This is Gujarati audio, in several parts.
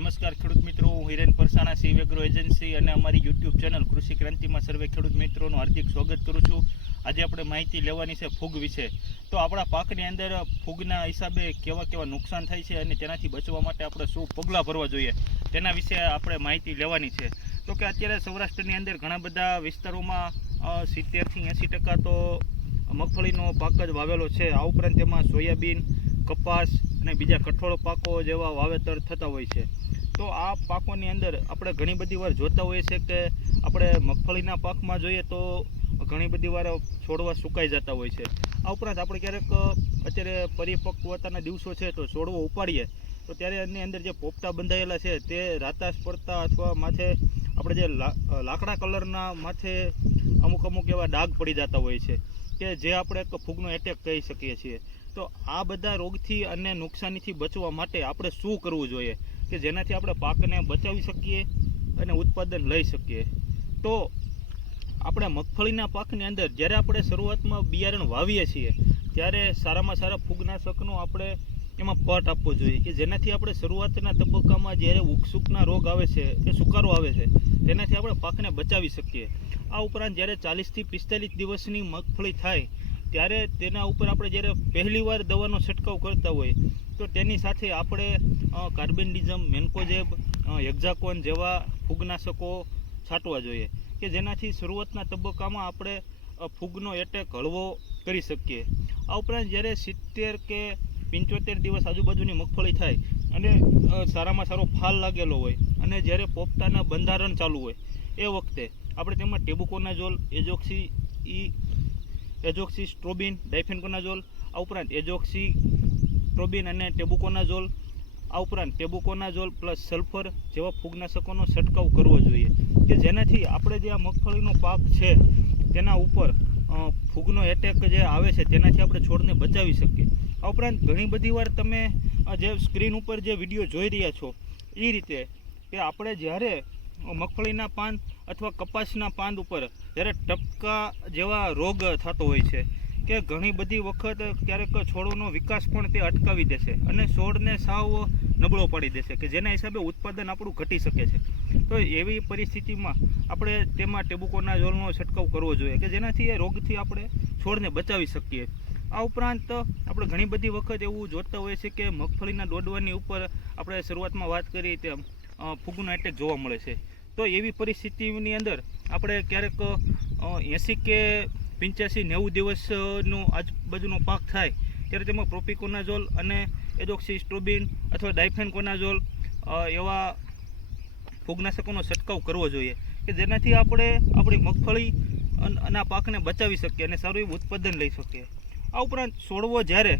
નમસ્કાર ખેડૂત મિત્રો, હું Hiren Parsana C Vegro agency અને અમારી યુટ્યુબ ચેનલ કૃષિ ક્રાંતિમાં સર્વે ખેડૂત મિત્રોનું હાર્દિક સ્વાગત કરું છું. આજે આપણે માહિતી લેવાની છે ફૂગ વિશે. તો આપણા પાકની અંદર ફૂગના હિસાબે કેવા કેવા નુકસાન થાય છે અને તેનાથી બચવા માટે આપણે શું પગલાં ભરવા જોઈએ, તેના વિશે આપણે માહિતી લેવાની છે. તો કે અત્યારે સૌરાષ્ટ્રની અંદર ઘણા બધા વિસ્તારોમાં સિત્તેરથી એંસી ટકા તો મગફળીનો પાક જ વાવેલો છે. આ ઉપરાંત તેમાં સોયાબીન કપાસ અને બીજા કઠોળ પાકો જેવા વાવેતર થતા હોય છે. તો આ પાકોની અંદર આપણે ઘણી બધી વાર જોતા હોઈએ છીએ કે આપણે મગફળીના પાકમાં જોઈએ તો ઘણી બધી વાર છોડવા સુકાઈ જતા હોય છે. આ ઉપરાંત આપણે ક્યારેક, અત્યારે પરિપક્વતાના દિવસો છે તો છોડવો ઉપાડીએ, તો ત્યારે એની અંદર જે પોપટા બંધાયેલા છે તે રાતા પડતા અથવા માથે આપણે જે લાકડા કલરના માથે અમુક અમુક એવા ડાઘ પડી જતા હોય છે કે જે આપણે એક ફૂગનો એટેક કહી શકીએ છીએ. તો આ બધા રોગથી અને નુકસાનીથી બચવા માટે આપણે શું કરવું જોઈએ? કે જેનાથી આપણે પાકને બચાવી શકીએ અને ઉત્પાદન લઈ શકીએ. તો આપણે મગફળીના પાકની અંદર જ્યારે આપણે શરૂઆતમાં બિયારણ વાવીએ છીએ, ત્યારે સારામાં સારા ફૂગનાશકનો આપણે એમાં પટ આપવો જોઈએ કે જેનાથી આપણે શરૂઆતના તબક્કામાં જ્યારે ઉકસુકના રોગ આવે છે, કે સુકારો આવે છે, તેનાથી આપણે પાકને બચાવી શકીએ. આ ઉપરાંત જ્યારે ચાલીસથી પિસ્તાલીસ દિવસની મગફળી થાય ત્યારે તેના ઉપર આપણે જ્યારે પહેલી વાર દવાનો છંટકાવ કરતા હોય તો તેની સાથે આપણે કાર્બેન્ડિઝમ મેન્કોજેબ અ, હેક્ઝાકોન જેવા ફૂગનાશકો છાંટવા જોઈએ કે જેનાથી શરૂઆતના તબક્કામાં આપણે ફૂગનો એટેક હળવો કરી શકીએ. આ ઉપરાંત જ્યારે સિત્તેર કે પંચોતેર દિવસ આજુબાજુની મગફળી થાય અને સારામાં સારો ફાલ લાગેલો હોય અને જ્યારે પોપટાના બંધારણ ચાલુ હોય એ વખતે આપણે તેમાં ટેબુકોનાઝોલ એજોક્સી ઈ એજોક્સી સ્ટ્રોબિન ડાયફેનકોનાઝોલ, આ ઉપરાંત એજોક્સી સ્ટ્રોબિન અને ટેબુકોનાઝોલ, આ ઉપરાંત ટેબુકોનાઝોલ પ્લસ સલ્ફર જેવા ફૂગનાશકોનો છંટકાવ કરવો જોઈએ કે જેનાથી આપણે જે આ મગફળીનો પાક છે તેના ઉપર ફૂગનો એટેક જે આવે છે તેનાથી આપણે છોડને બચાવી શકીએ. આ ઉપરાંત ઘણી બધી વાર તમે જે સ્ક્રીન ઉપર જે વીડિયો જોઈ રહ્યા છો એ રીતે કે આપણે જ્યારે મગફળીના પાન અથવા કપાસના પાન ઉપર જ્યારે ટપકા જેવા રોગ થતો હોય છે કે ઘણી બધી વખત ક્યારેક છોડનો વિકાસ પણ તે અટકાવી દેશે અને છોડને સાવ નબળો પાડી દેશે કે જેના હિસાબે ઉત્પાદન આપણું ઘટી શકે છે. તો એવી પરિસ્થિતિમાં આપણે તેમાં ટેબુકોના જોલનો છંટકાવ કરવો જોઈએ કે જેનાથી એ રોગથી આપણે છોડને બચાવી શકીએ. આ ઉપરાંત આપણે ઘણી બધી વખત એવું જોતા હોઈએ છીએ કે મગફળીના દોડવાની ઉપર આપણે શરૂઆતમાં વાત કરી તેમ ફૂગનો એટેક જોવા મળે છે. તો એવી પરિસ્થિતિની અંદર આપણે ક્યારેક એંસી કે પંચ્યાસી નેવું દિવસનો આજુબાજુનો પાક થાય, ત્યારે તેમાં પ્રોપિકોનાઝોલ અને એડોક્સી સ્ટ્રોબિન અથવા ડાયફેનકોનાઝોલ એવા ફૂગનાશકોનો છંટકાવ કરવો જોઈએ, કે જેનાથી આપણે આપણી મગફળી અને આ પાકને બચાવી શકીએ અને સારું એવું ઉત્પાદન લઈ શકીએ. આ ઉપરાંત છોડવો જ્યારે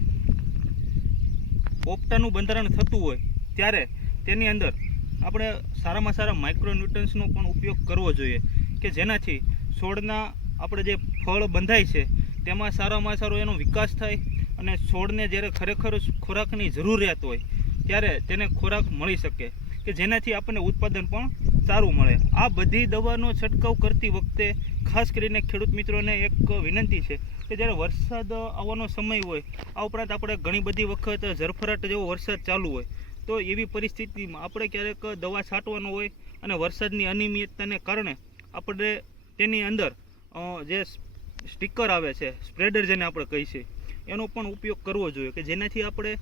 પોપટાનું બંધારણ થતું હોય, ત્યારે તેની અંદર આપણે સારામાં સારા માઇક્રોન્યુટ્રન્સનો પણ ઉપયોગ કરવો જોઈએ. કે જેનાથી છોડના આપણે જે ફળ બંધાય છે, તેમાં સારામાં સારો એનો વિકાસ થાય અને છોડને જ્યારે ખરેખર ખોરાકની જરૂરિયાત હોય, ત્યારે તેને ખોરાક મળી શકે. કે જેનાથી આપણને ઉત્પાદન પણ સારું મળે. આ બધી દવાનો છંટકાવ કરતી વખતે ખાસ કરીને ખેડૂત મિત્રોને એક વિનંતી છે કે જ્યારે વરસાદ આવવાનો સમય હોય, આ ઉપરાંત આપણે ઘણી બધી વખત ઝરફરાટ જેવો વરસાદ ચાલુ હોય તો એવી પરિસ્થિતિમાં આપણે ક્યારેક દવા છાંટવાનો હોય અને વરસાદની અનિયમિતતાને કારણે આપણે તેની અંદર જે સ્ટીકર આવે છે, સ્પ્રેડર જેને આપણે કહીએ છીએ એનો પણ ઉપયોગ કરવો જોઈએ કે જેનાથી આપણે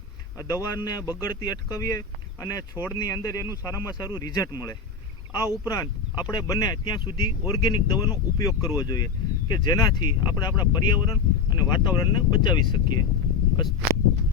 દવાને બગડતી અટકાવીએ અને છોડની અંદર એનું સારામાં સારું રિઝલ્ટ મળે. આ ઉપરાંત આપણે બને ત્યાં સુધી ઓર્ગેનિક દવાનો ઉપયોગ કરવો જોઈએ કે જેનાથી આપણે આપણા પર્યાવરણ અને વાતાવરણને બચાવી શકીએ. અસ્તુ